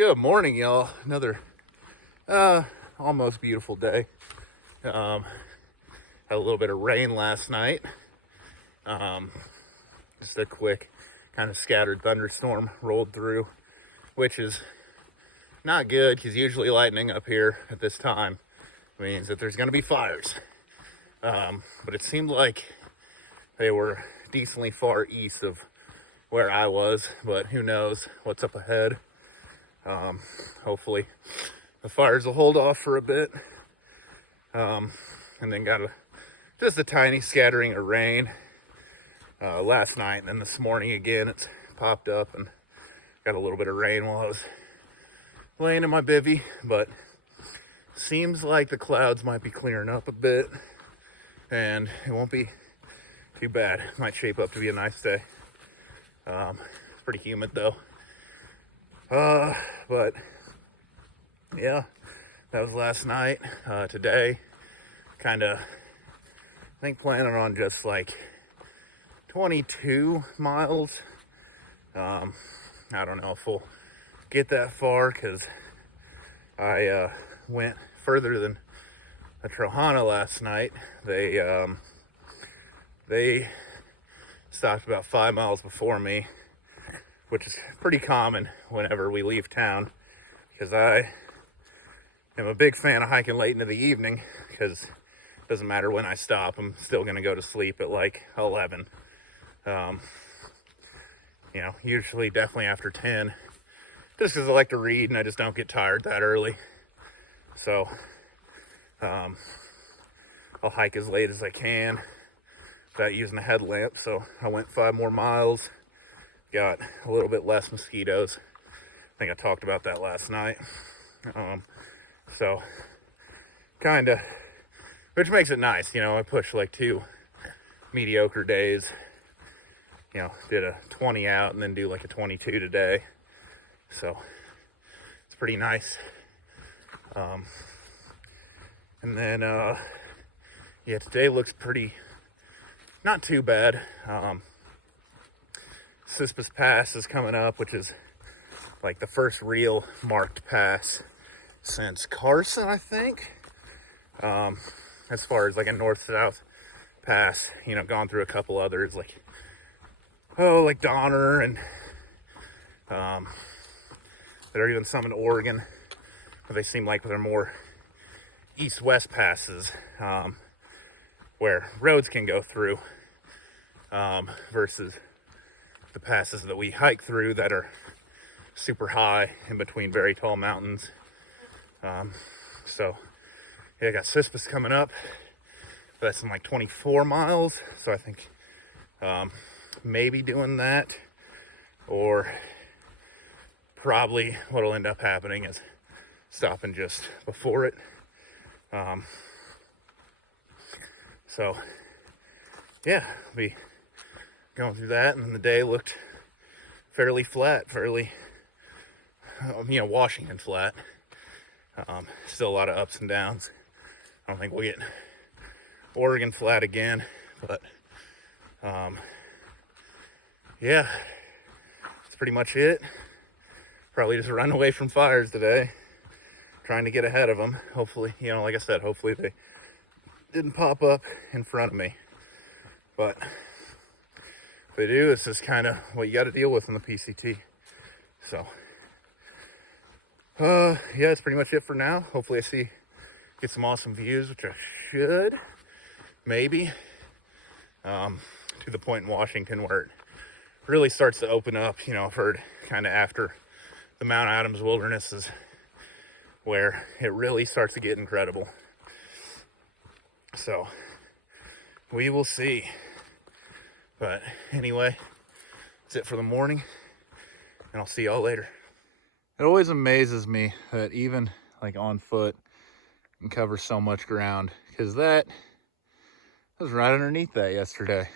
Good morning, y'all. Another almost beautiful day. Had a little bit of rain last night. Just a quick kind of scattered thunderstorm rolled through, which is not good because usually lightning up here at this time means that there's going to be fires. But it seemed like they were decently far east of where I was, but who knows what's up ahead. Hopefully the fires will hold off for a bit. And then got just a tiny scattering of rain last night, and then this morning again it's popped up and got a little bit of rain while I was laying in my bivvy, but seems like the clouds might be clearing up a bit and it won't be too bad. Might shape up to be a nice day. It's pretty humid though. But yeah, that was last night. Today, kind of, I think planning on just like 22 miles. I don't know if we'll get that far because I went further than the Thru-Hike last night. They stopped about 5 miles before me, which is pretty common whenever we leave town, because I am a big fan of hiking late into the evening, because it doesn't matter when I stop, I'm still going to go to sleep at like 11. Usually definitely after 10, just because I like to read and I just don't get tired that early. So I'll hike as late as I can without using a headlamp. So I went 5 more miles. Got a little bit less mosquitoes. I think I talked about that last night. So kind of, which makes it nice. I pushed like 2 mediocre days. Did a 20 out and then do like a 22 today. So it's pretty nice. And then, today looks pretty, not too bad. Sispus Pass is coming up, which is like the first real marked pass since Carson, I think. As far as like a north-south pass, gone through a couple others like Donner, and there are even some in Oregon, but they seem like they're more east-west passes, where roads can go through, versus the passes that we hike through that are super high in between very tall mountains. So yeah, I got Sispus coming up. That's in like 24 miles. So I think maybe doing that, or probably what'll end up happening is stopping just before it. So yeah, be going through that, and the day looked fairly flat, Washington flat. Still a lot of ups and downs. I don't think we'll get Oregon flat again, but yeah, that's pretty much it. Probably just run away from fires today, trying to get ahead of them. Hopefully, like I said, hopefully they didn't pop up in front of me. But if they do, this is kind of what you got to deal with in the PCT. So yeah, that's pretty much it for now. Hopefully I get some awesome views, which I should, maybe, to the point in Washington where it really starts to open up. I've heard kind of after the Mount Adams Wilderness is where it really starts to get incredible. So we will see. But anyway, that's it for the morning, and I'll see y'all later. It always amazes me that even like on foot can cover so much ground, because that was right underneath that yesterday.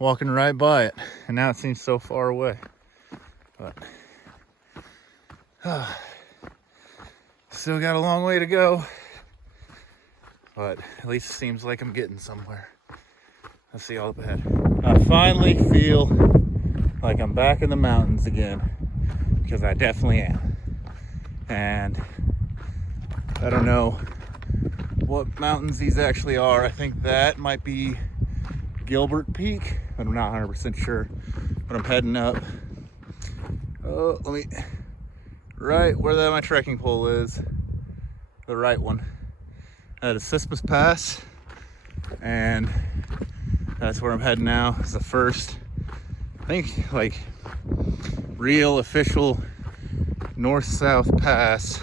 Walking right by it, and now it seems so far away. But still got a long way to go, but at least it seems like I'm getting somewhere. Let's see all up ahead. I finally feel like I'm back in the mountains again, because I definitely am. And I don't know what mountains these actually are. I think that might be Gilbert Peak, but I'm not 100% sure. But I'm heading up. Oh, right where my trekking pole is, the right one, at Sispus Pass, and that's where I'm heading now. It's the first, I think, like real official north-south pass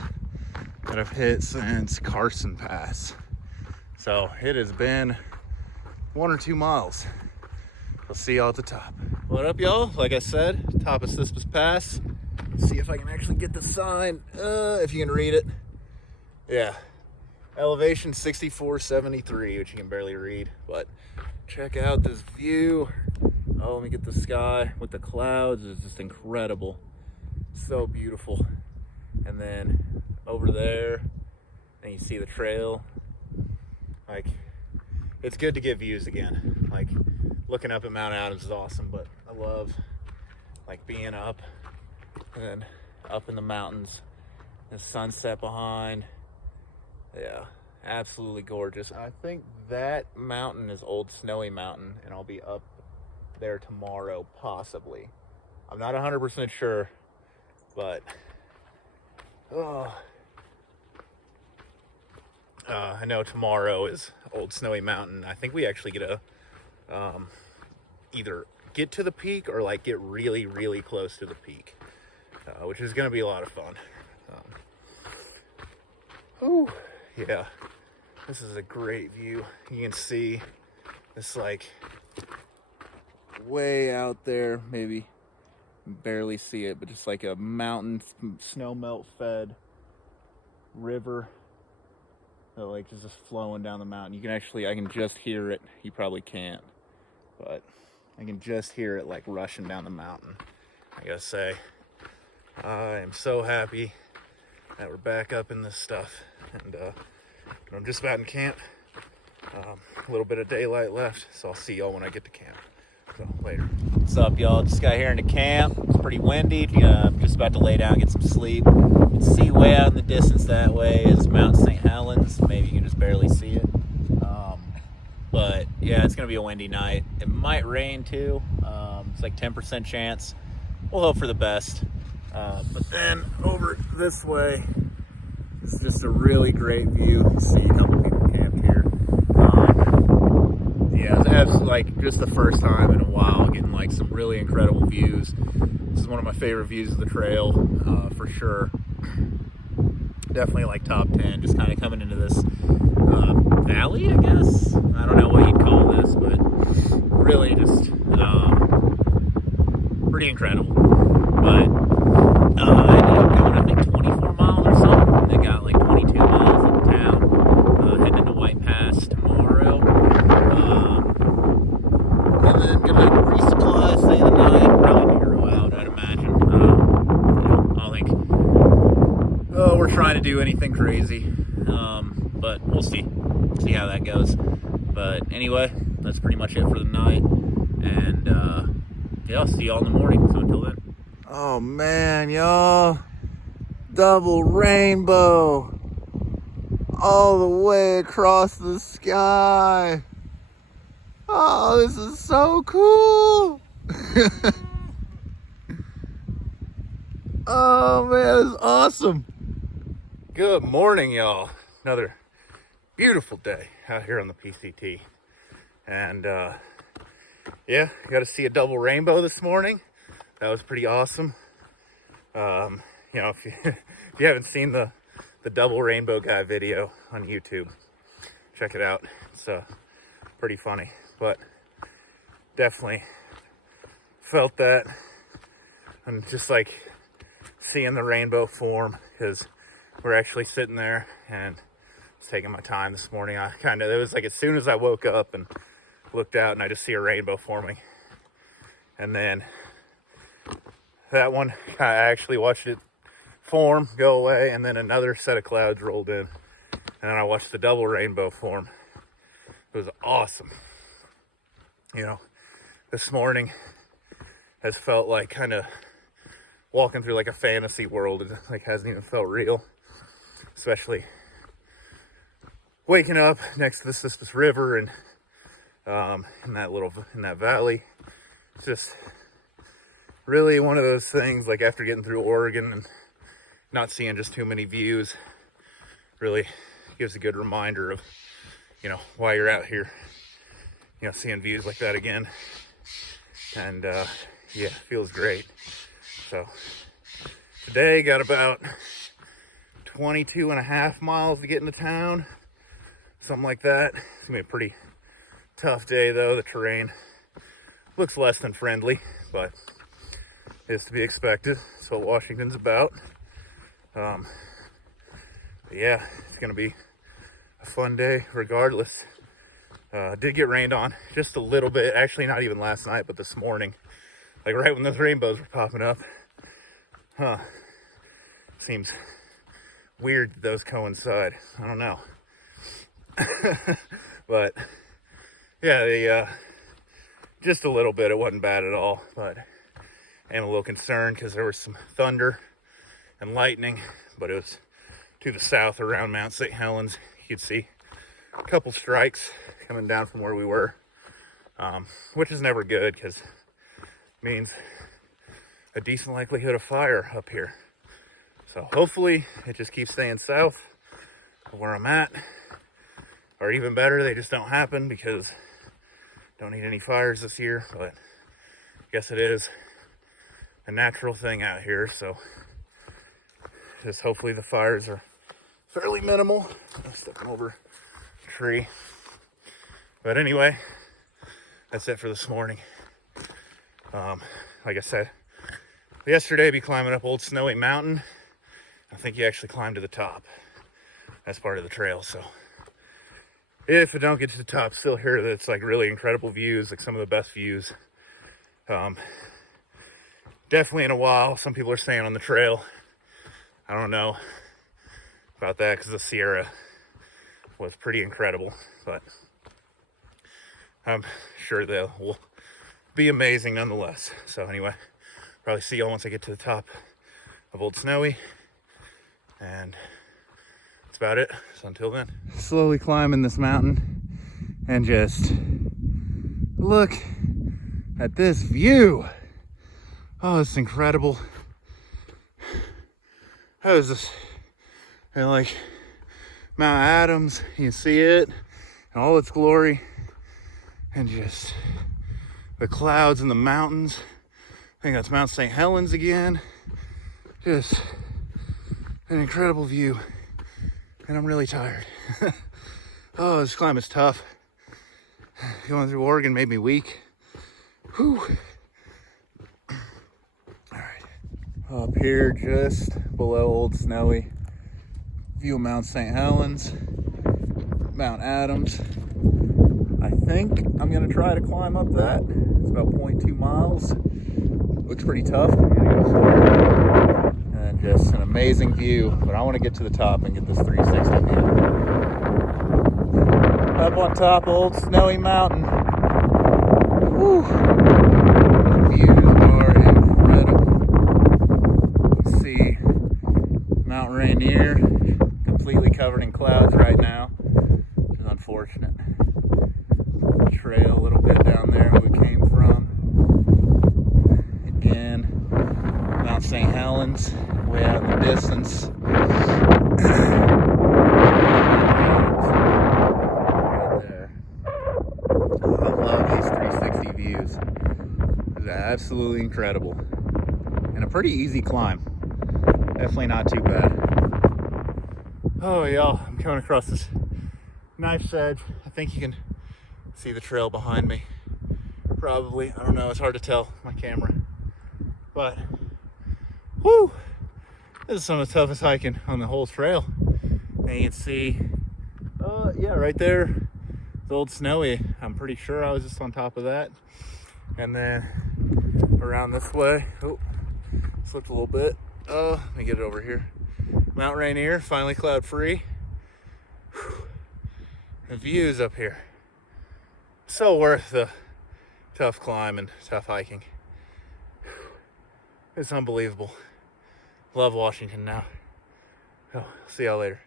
that I've hit since Carson Pass. So it has been 1 or 2 miles. I'll see y'all at the top. What up, y'all? Like I said, top of Sispus Pass. See if I can actually get the sign, if you can read it. Yeah, elevation 6473, which you can barely read, but check out this view. Oh, let me get the sky with the clouds. It's just incredible. So beautiful. And then over there, and you see the trail. Like, it's good to get views again. Like, looking up at Mount Adams is awesome, but I love like being up and then up in the mountains, the sunset behind. Yeah, absolutely gorgeous. I think that mountain is Old Snowy Mountain, and I'll be up there tomorrow, possibly. I'm not 100% sure, but I know tomorrow is Old Snowy Mountain. I think we actually get a either get to the peak or like get really, really close to the peak, which is going to be a lot of fun. Yeah, this is a great view. You can see this like way out there, maybe barely see it, but just like a mountain snow melt fed river that like is just flowing down the mountain. You can actually, I can just hear it. You probably can't, but I can just hear it like rushing down the mountain. I gotta say, I am so happy that we're back up in this stuff, and I'm just about in camp. A little bit of daylight left, so I'll see y'all when I get to camp. So later. What's up, y'all? Just got here into camp. It's pretty windy. I'm just about to lay down, get some sleep. You can see way out in the distance that way is Mount St. Helens. Maybe you can just barely see it. But yeah, it's gonna be a windy night. It might rain too. It's like 10% chance. We'll hope for the best. But then over this way, it's just a really great view. You see a couple people camped here. Yeah, it's like just the first time in a while getting like some really incredible views. This is one of my favorite views of the trail, for sure. Definitely like top 10, just kind of coming into this valley, I guess. I don't know what you'd call this, but really just pretty incredible. But I ended up going, I think, 24 miles or something. They got like 22 miles into town. Heading into White Pass tomorrow. And then gonna resupply, stay the night, probably Euro out, I'd imagine. I don't think we're trying to do anything crazy. But we'll see how that goes. But anyway, that's pretty much it for the night. And yeah, I'll see y'all in the morning. So until then. Oh man, y'all, double rainbow all the way across the sky. Oh, this is so cool. Oh man, this is awesome. Good morning, y'all. Another beautiful day out here on the PCT. And yeah, got to see a double rainbow this morning. That was pretty awesome. You know, if you haven't seen the double rainbow guy video on YouTube, check it out. It's pretty funny, but definitely felt that. I'm just like seeing the rainbow form because we're actually sitting there, and I was taking my time this morning. It was like as soon as I woke up and looked out and I just see a rainbow forming. And then that one, I actually watched it form, go away, and then another set of clouds rolled in. And then I watched the double rainbow form. It was awesome. You know, this morning has felt like kind of walking through like a fantasy world. It like hasn't even felt real, especially waking up next to this river and in that valley. It's just really one of those things, like after getting through Oregon and not seeing just too many views, really gives a good reminder of, you know, why you're out here, you know, seeing views like that again. And yeah, feels great. So today got about 22 and a half miles to get into town, something like that. It's gonna be a pretty tough day though. The terrain looks less than friendly, but is to be expected. That's what Washington's about. Yeah, it's gonna be a fun day regardless. Did get rained on just a little bit, actually not even last night, but this morning, like right when those rainbows were popping up. Seems weird that those coincide. I don't know. But yeah, they just a little bit. It wasn't bad at all, but I am a little concerned because there was some thunder and lightning, but it was to the south around Mount St. Helens. You could see a couple strikes coming down from where we were, which is never good because it means a decent likelihood of fire up here. So hopefully it just keeps staying south of where I'm at, or even better, they just don't happen because don't need any fires this year. But I guess it is a natural thing out here, so just hopefully the fires are fairly minimal. I'm stepping over a tree. But anyway, that's it for this morning. Like I said, yesterday I'd be climbing up Old Snowy Mountain. I think you actually climbed to the top. That's part of the trail. So if I don't get to the top, still hear that it's like really incredible views, like some of the best views. Definitely in a while. Some people are staying on the trail. I don't know about that because the Sierra was pretty incredible, but I'm sure they will be amazing nonetheless. So anyway, probably see y'all once I get to the top of Old Snowy, and that's about it. So until then, slowly climbing this mountain and just look at this view. Oh, it's incredible. How is this? And like Mount Adams, you can see it in all its glory, and just the clouds and the mountains. I think that's Mount St. Helens again. Just an incredible view, and I'm really tired. Oh, this climb is tough. Going through Oregon made me weak. Whew. Up here just below Old Snowy, view of Mount St. Helens, Mount Adams. I think I'm gonna try to climb up that. It's about 0.2 miles. Looks pretty tough. And just an amazing view, but I want to get to the top and get this 360 view. Up on top of Old Snowy Mountain. Whew. The views are incredible. See Mount Rainier completely covered in clouds right now, which is unfortunate. Trail a little bit down there where we came from. Again, Mount St. Helens way out in the distance. Right there. I love these 360 views. It's absolutely incredible. And a pretty easy climb. Definitely not too bad. Oh, y'all, I'm coming across this knife's edge. I think you can see the trail behind me. Probably, I don't know, it's hard to tell, my camera. But, whoo! This is some of the toughest hiking on the whole trail. And you can see, yeah, right there, the Old Snowy. I'm pretty sure I was just on top of that. And then around this way, oh, slipped a little bit. Let me get it over here. Mount Rainier, finally cloud free. The views up here. So worth the tough climb and tough hiking. It's unbelievable. Love Washington now. Oh, see y'all later.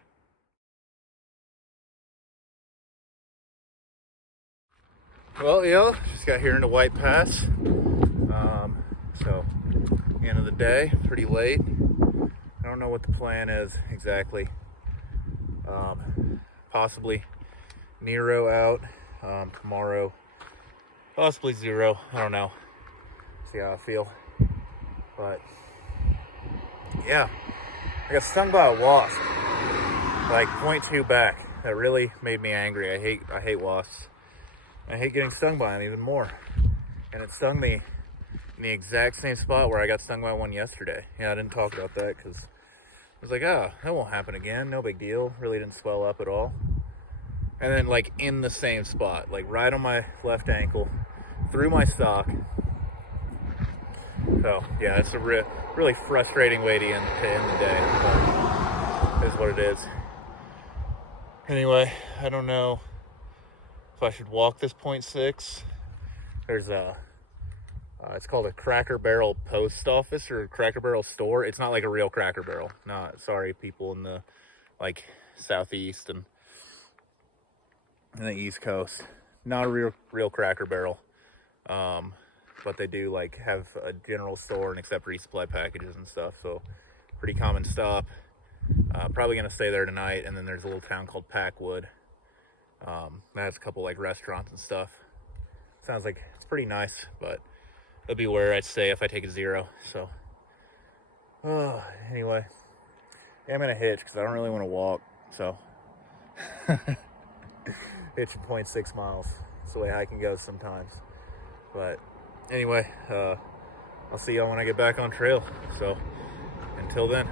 Well, y'all, just got here into White Pass. So, end of the day, pretty late. I don't know what the plan is exactly. Possibly Nero out tomorrow. Possibly Zero. I don't know. See how I feel. But yeah, I got stung by a wasp. Like 0.2 back. That really made me angry. I hate wasps. I hate getting stung by them even more. And it stung me in the exact same spot where I got stung by one yesterday. Yeah, I didn't talk about that because I was like, oh, that won't happen again. No big deal. Really didn't swell up at all. And then like in the same spot, like right on my left ankle, through my sock. So yeah, it's a really frustrating way to end the day. But it is what it is. Anyway, I don't know if I should walk this 0.6. There's it's called a Cracker Barrel post office or Cracker Barrel store. It's not like a real Cracker Barrel. No, sorry, people in the like southeast and the East Coast. Not a real Cracker Barrel. But they do like have a general store and accept resupply packages and stuff. So pretty common stop. Probably gonna stay there tonight. And then there's a little town called Packwood. That has a couple like restaurants and stuff. Sounds like it's pretty nice, but it'll be where I'd stay if I take a Zero. So anyway, yeah, I'm gonna hitch because I don't really want to walk. So hitching 0.6 miles. That's the way hiking goes sometimes. But anyway, I'll see y'all when I get back on trail. So until then.